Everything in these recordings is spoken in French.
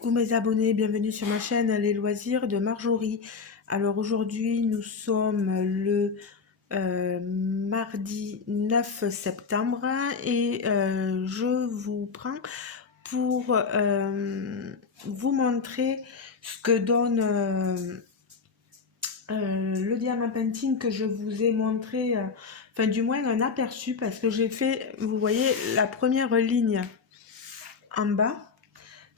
Coucou mes abonnés, bienvenue sur ma chaîne Les Loisirs de Marjorie. Alors aujourd'hui nous sommes le mardi 9 septembre et je vous prends pour vous montrer ce que donne le diamant painting que je vous ai montré, enfin du moins un aperçu parce que j'ai fait, vous voyez la première ligne en bas.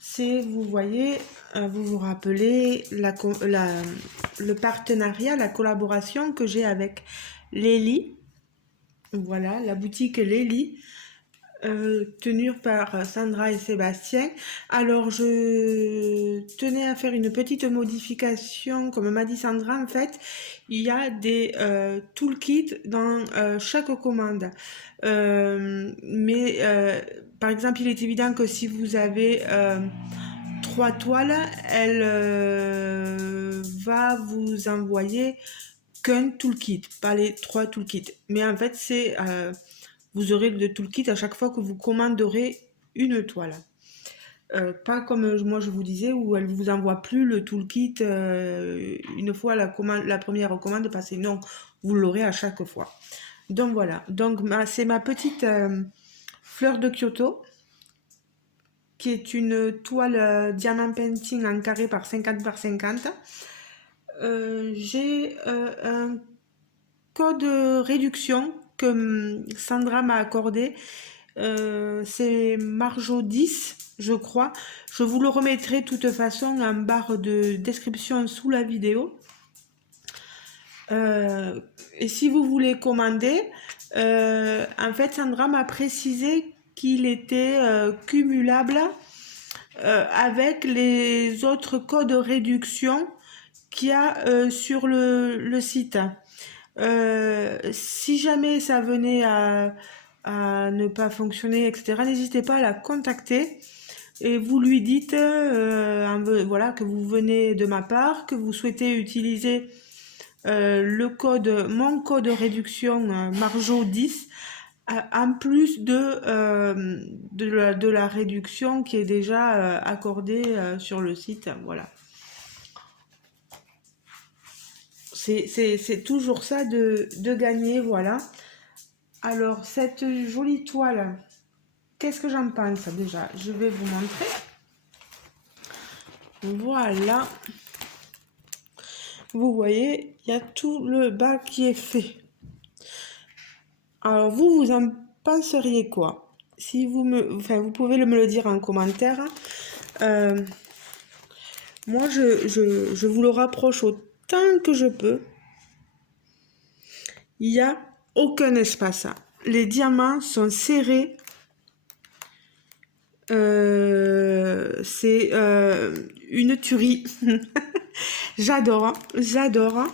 C'est, vous voyez, vous vous rappelez le partenariat, la collaboration que j'ai avec Lélie. Voilà, la boutique Lélie, tenue par Sandra et Sébastien. Alors, je tenais à faire une petite modification, comme m'a dit Sandra, en fait, il y a des toolkits dans chaque commande. Par exemple, il est évident que si vous avez 3 toiles, elle va vous envoyer qu'un toolkit, pas les 3 toolkits. Mais en fait, vous aurez le toolkit à chaque fois que vous commanderez une toile. Pas comme moi je vous disais où elle vous envoie plus le toolkit une fois la première commande passée. Non, vous l'aurez à chaque fois. Donc voilà. Donc c'est ma petite fleur de Kyoto, qui est une toile diamant painting en carré par 50 par 50. J'ai un code réduction que Sandra m'a accordé. C'est Marjo 10, je crois. Je vous le remettrai de toute façon en barre de description sous la vidéo. Et si vous voulez commander, en fait, Sandra m'a précisé qu'il était cumulable avec les autres codes de réduction qu'il y a sur le site. Si jamais ça venait à ne pas fonctionner, etc., n'hésitez pas à la contacter et vous lui dites voilà, que vous venez de ma part, que vous souhaitez utiliser mon code de réduction Marjo 10 en plus de la réduction qui est déjà accordée sur le site. Voilà. C'est toujours ça de gagner, voilà. Alors, cette jolie toile, qu'est-ce que j'en pense déjà? Je vais vous montrer. Voilà. Vous voyez, il y a tout le bas qui est fait. Alors, vous en penseriez quoi? Si vous pouvez me le dire en commentaire. Moi, je vous le rapproche autant que je peux. Il n'y a aucun espace. Les diamants sont serrés. C'est une tuerie. J'adore, j'adore.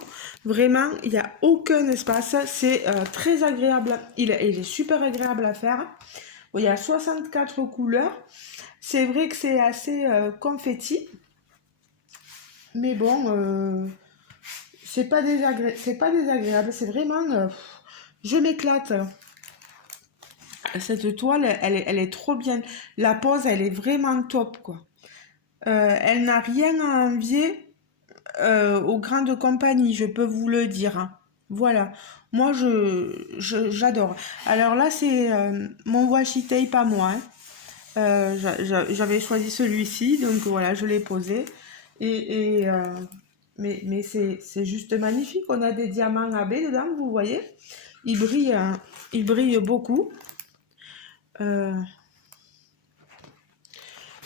Vraiment, il n'y a aucun espace. C'est très agréable. Il est super agréable à faire. Bon, il y a 64 couleurs. C'est vrai que c'est assez confetti. Mais bon, c'est pas désagréable. C'est vraiment... je m'éclate. Cette toile, elle est trop bien. La pose, elle est vraiment top, quoi. Elle n'a rien à envier aux grandes compagnies, je peux vous le dire, hein. Voilà. Moi, j'adore. Alors là, c'est mon washi tape à moi, hein. J'avais choisi celui-ci, donc voilà, je l'ai posé. Mais c'est juste magnifique. On a des diamants AB dedans, vous voyez. Il brille beaucoup.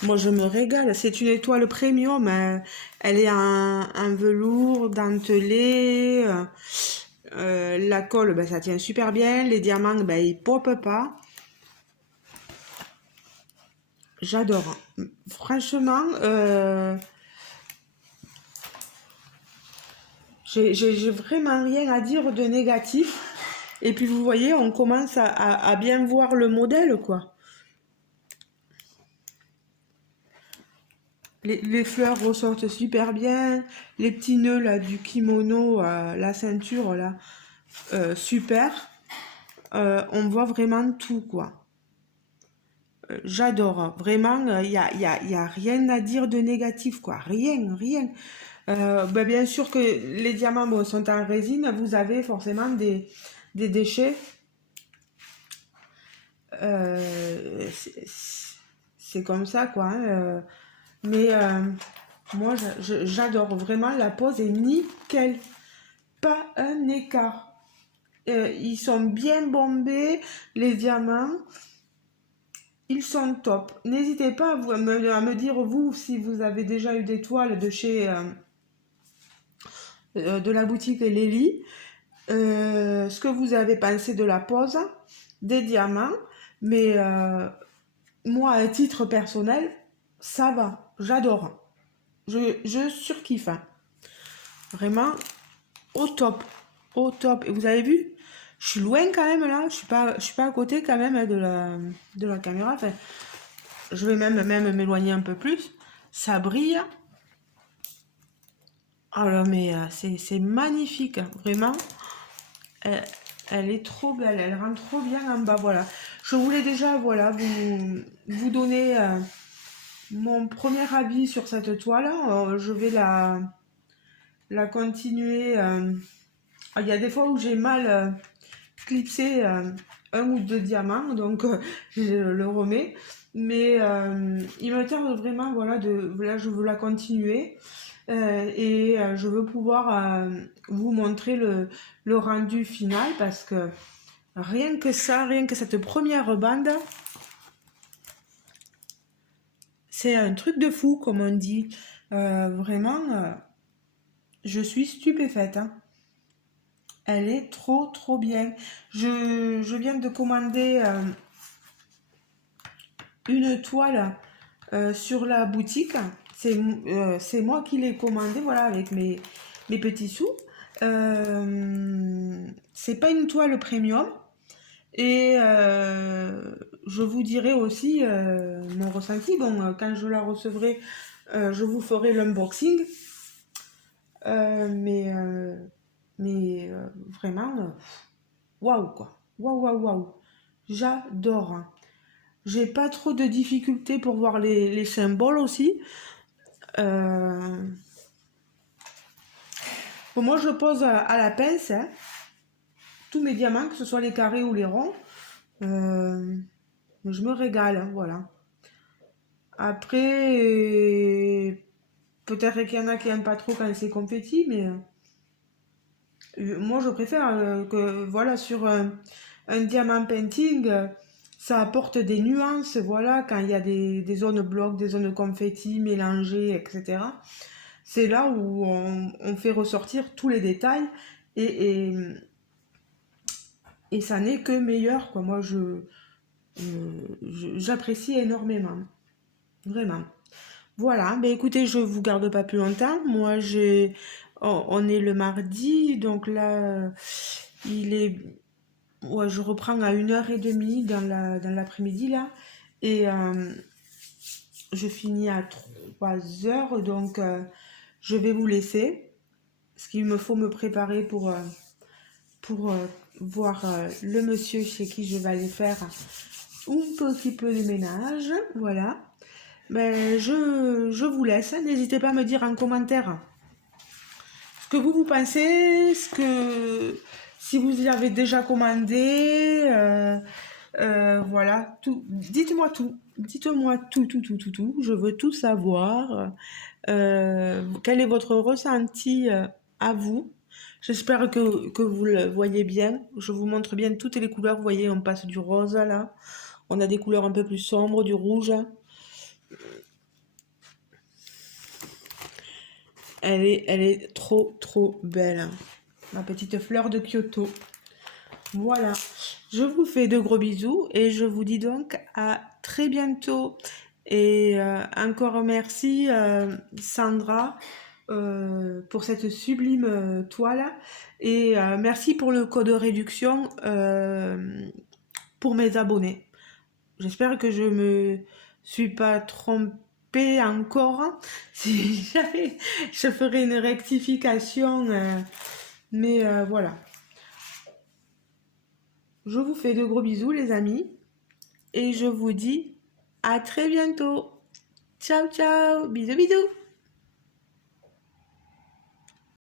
Moi, je me régale. C'est une étoile premium. Elle est en velours dentelé. La colle, ben, ça tient super bien. Les diamants, ben, ils popent pas. J'adore. Franchement, j'ai vraiment rien à dire de négatif. Et puis, vous voyez, on commence à bien voir le modèle, quoi. Les fleurs ressortent super bien. Les petits nœuds là, du kimono, la ceinture, là, super. On voit vraiment tout, quoi. j'adore. Vraiment, y a rien à dire de négatif, quoi. Rien, rien. Ben, bien sûr que les diamants bon, sont en résine, vous avez forcément des déchets. Euh, c'est c'est comme ça, quoi. Hein, mais moi, j'adore vraiment. La pose est nickel. Pas un écart. Ils sont bien bombés, les diamants. Ils sont top. N'hésitez pas à me dire, vous, si vous avez déjà eu des toiles de chez de la boutique Lely, ce que vous avez pensé de la pose, des diamants. Mais moi, à titre personnel, ça va. J'adore. Je surkiffe. Hein. Vraiment, au top. Au top. Et vous avez vu? Je suis loin quand même là. Je suis pas à côté quand même hein, de la caméra. Enfin, je vais même m'éloigner un peu plus. Ça brille. Oh là, mais c'est magnifique. Hein. Vraiment. Elle, elle est trop belle. Elle rentre trop bien en bas. Voilà. Je voulais déjà voilà, vous donner mon premier avis sur cette toile. Je vais la continuer. Il y a des fois où j'ai mal clipsé un ou deux diamants, donc je le remets. Mais il me tarde vraiment, voilà, là je veux la continuer. Et je veux pouvoir vous montrer le rendu final parce que rien que ça, rien que cette première bande, c'est un truc de fou, comme on dit. Vraiment, je suis stupéfaite. Hein. Elle est trop trop bien. Je viens de commander une toile sur la boutique. C'est moi qui l'ai commandée, voilà, avec mes petits sous. C'est pas une toile premium. Et je vous dirai aussi mon ressenti. Bon, quand je la recevrai, je vous ferai l'unboxing. Mais vraiment, waouh quoi. Waouh, waouh, waouh. J'adore. Hein. J'ai pas trop de difficultés pour voir les symboles aussi. Euh, Bon, moi, je pose à la pince hein, tous mes diamants, que ce soit les carrés ou les ronds. Je me régale, hein, voilà. Après, peut-être qu'il y en a qui n'aiment pas trop quand c'est confetti, mais moi, je préfère que, voilà, sur un diamant painting, ça apporte des nuances, voilà, quand il y a des zones blocs, des zones confetti mélangées, etc. C'est là où on fait ressortir tous les détails et, et, et ça n'est que meilleur, quoi. Moi, j'apprécie énormément, vraiment. Voilà, ben écoutez, je vous garde pas plus longtemps. Moi, on est le mardi, donc là, il est, ouais, je reprends à 1h30 dans l'après-midi là, et je finis à 3h, donc je vais vous laisser, parce qu'il me faut me préparer pour voir le monsieur chez qui je vais aller faire un petit peu de ménage, voilà. Ben, je vous laisse. N'hésitez pas à me dire en commentaire ce que vous pensez, si vous y avez déjà commandé, voilà, tout. Dites-moi tout. Dites-moi tout, tout, tout, tout, tout. Je veux tout savoir. Quel est votre ressenti à vous? J'espère que vous le voyez bien. Je vous montre bien toutes les couleurs. Vous voyez, on passe du rose là. On a des couleurs un peu plus sombres, du rouge. Elle est trop, trop belle. Ma petite fleur de Kyoto. Voilà. Je vous fais de gros bisous et je vous dis donc à très bientôt. Et encore merci Sandra pour cette sublime toile. Et merci pour le code de réduction pour mes abonnés. J'espère que je me suis pas trompée encore. Si jamais je ferai une rectification, mais voilà. Je vous fais de gros bisous les amis et je vous dis À très bientôt. Ciao, ciao. Bisous, bisous.